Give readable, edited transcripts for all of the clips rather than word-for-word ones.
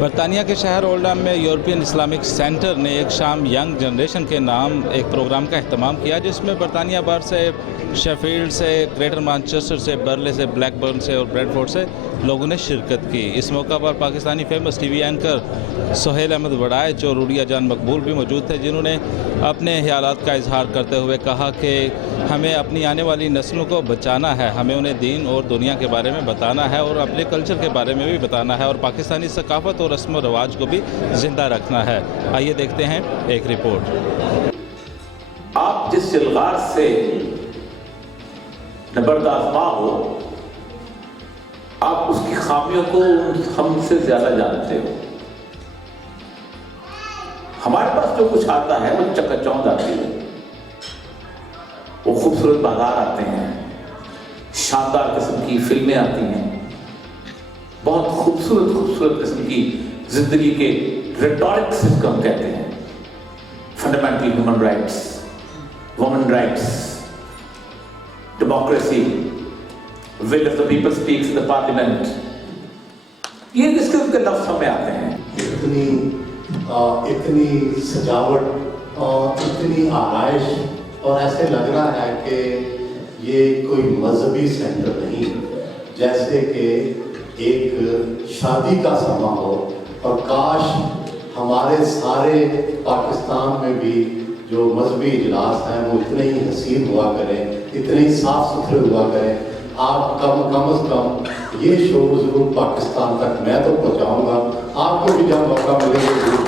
برطانیہ کے شہر اولڈہم میں یورپین اسلامک سینٹر نے ایک شام ینگ جنریشن کے نام ایک پروگرام کا اہتمام کیا، جس میں برطانیہ بھر سے، شیفیلڈ سے، گریٹر مانچسٹر سے، برلے سے، بلیک برن سے اور بریڈ فورڈ سے لوگوں نے شرکت کی۔ اس موقع پر Pakistani famous TV anchor Sohail Ahmed Warraich اور روڈیا جان مقبول بھی موجود تھے، جنہوں نے اپنے خیالات کا اظہار کرتے ہوئے کہا کہ ہمیں اپنی آنے والی نسلوں کو بچانا ہے، ہمیں انہیں دین اور دنیا کے بارے میں بتانا ہے اور اپنے کلچر کے بارے میں بھی بتانا ہے اور پاکستانی ثقافت اور رسم و رواج کو بھی زندہ رکھنا ہے۔ آئیے دیکھتے ہیں ایک رپورٹ۔ آپ جس شلغار سے نبردآزما ہو، آپ اس کی خامیوں کو ہم سے زیادہ جانتے ہو۔ ہمارے پاس جو کچھ آتا ہے وہ چکا چوند آتی ہے، وہ خوبصورت بازار آتے ہیں، شاندار قسم کی فلمیں آتی ہیں، بہت خوبصورت قسم کی زندگی کے ریٹورکس جس کو ہم کہتے ہیں، fundamental human rights, women rights, democracy, will of the people speaks in the parliament، یہ کس قسم کے لفظ ہمیں آتے ہیں؟ اتنی سجاوٹ اور اتنی آرائش، اور ایسے لگ رہا ہے کہ یہ کوئی مذہبی سینٹر نہیں، جیسے کہ ایک شادی کا سما ہو۔ اور کاش ہمارے سارے پاکستان میں بھی جو مذہبی اجلاس ہیں وہ اتنے ہی حسین ہوا کریں، اتنے ہی صاف ستھرے ہوا کریں۔ آپ کم از کم یہ شعور ضرور پاکستان تک میں تو پہنچاؤں گا، آپ کو بھی جب موقع ملے گا ضرور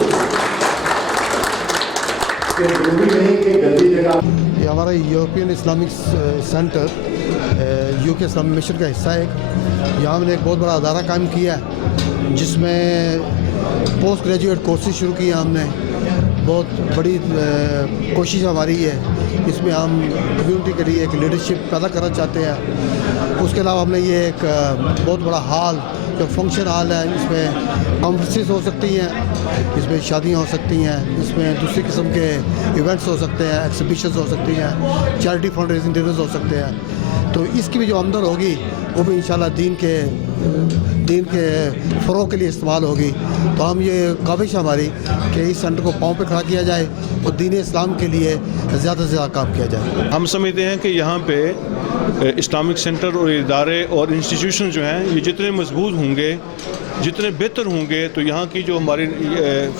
کہ ضروری نہیں کہ گندی جگہ۔ یہ ہمارا یورپین اسلامک سینٹر یو کے اسلامی مشن کا حصہ ہے۔ یہاں ہم نے ایک بہت بڑا ادارہ قائم کیا ہے، جس میں پوسٹ گریجویٹ کورسز شروع کیے ہم نے۔ بہت بڑی کوشش ہماری ہے، اس میں ہم کمیونٹی کے لیے ایک لیڈرشپ پیدا کرنا چاہتے ہیں۔ اس کے علاوہ ہم نے یہ ایک بہت بڑا ہال، جو فنکشن ہال ہے، اس میں کانفرنسز ہو سکتی ہیں، اس میں شادیاں ہو سکتی ہیں، اس میں دوسری قسم کے ایونٹس ہو سکتے ہیں، ایکزیبیشنز ہو سکتی ہیں، چیریٹی فنڈ ریزنگ ڈنرز ہو سکتے ہیں۔ تو اس کی بھی جو آمدن ہوگی وہ بھی انشاءاللہ دین کے فروغ کے لیے استعمال ہوگی۔ تو ہم یہ کاوش ہے ہماری کہ اس سینٹر کو پاؤں پہ کھڑا کیا جائے اور دین اسلام کے لیے زیادہ سے زیادہ کام کیا جائے۔ ہم سمجھتے ہیں کہ یہاں پہ اسلامک سینٹر اور ادارے اور انسٹیٹیوشن جو ہیں، یہ جتنے مضبوط ہوں گے، جتنے بہتر ہوں گے، تو یہاں کی جو ہماری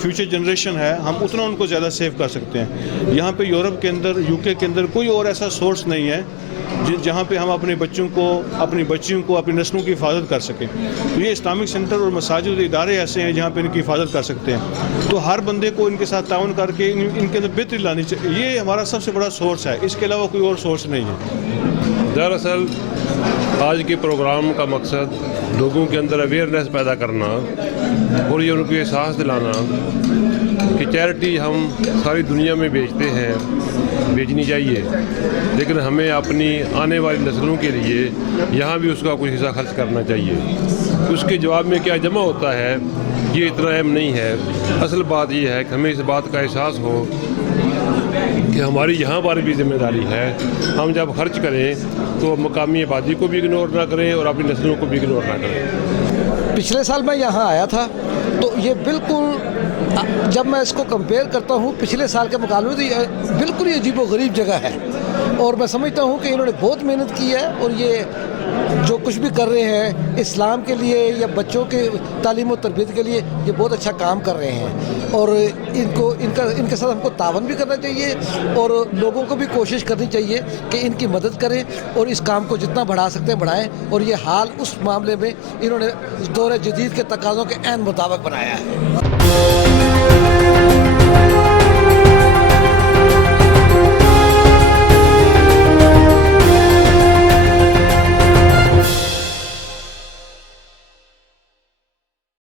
فیوچر جنریشن ہے، ہم اتنا ان کو زیادہ سیو کر سکتے ہیں۔ یہاں پہ یورپ کے اندر، یو کے اندر کوئی اور ایسا سورس نہیں ہے جہاں پہ ہم اپنے بچوں کو، اپنی بچیوں کو، اپنی نسلوں کی حفاظت کر سکیں۔ تو یہ اسلامک سینٹر اور مساجد اور ادارے ایسے ہیں جہاں پہ ان کی حفاظت کر سکتے ہیں۔ تو ہر بندے کو ان کے ساتھ تعاون کر کے ان کے اندر بہتری لانی چاہیے۔ یہ ہمارا سب سے بڑا سورس ہے، اس کے علاوہ کوئی اور سورس نہیں ہے۔ دراصل آج کے پروگرام کا مقصد لوگوں کے اندر اویئرنیس پیدا کرنا اور یہ ان کو احساس دلانا کہ چیریٹی ہم ساری دنیا میں بیچتے ہیں، بیچنی چاہیے، لیکن ہمیں اپنی آنے والی نسلوں کے لیے یہاں بھی اس کا کچھ حصہ خرچ کرنا چاہیے۔ اس کے جواب میں کیا جمع ہوتا ہے یہ اتنا اہم نہیں ہے۔ اصل بات یہ ہے کہ ہمیں اس بات کا احساس ہو کہ ہماری یہاں پر بھی ذمہ داری ہے۔ ہم جب خرچ کریں تو مقامی آبادی کو بھی اگنور نہ کریں اور اپنی نسلوں کو بھی اگنور نہ کریں۔ پچھلے سال میں یہاں آیا تھا تو یہ بالکل، جب میں اس کو کمپیئر کرتا ہوں پچھلے سال کے مقابلے میں، تو یہ بالکل ہی عجیب و غریب جگہ ہے، اور میں سمجھتا ہوں کہ انہوں نے بہت محنت کی ہے، اور یہ جو کچھ بھی کر رہے ہیں اسلام کے لیے یا بچوں کے تعلیم و تربیت کے لیے، یہ بہت اچھا کام کر رہے ہیں، اور ان کے ساتھ ہم کو تعاون بھی کرنا چاہیے، اور لوگوں کو بھی کوشش کرنی چاہیے کہ ان کی مدد کریں اور اس کام کو جتنا بڑھا سکتے ہیں بڑھائیں۔ اور یہ حال اس معاملے میں انہوں نے دور جدید کے تقاضوں کے عین مطابق بنایا ہے۔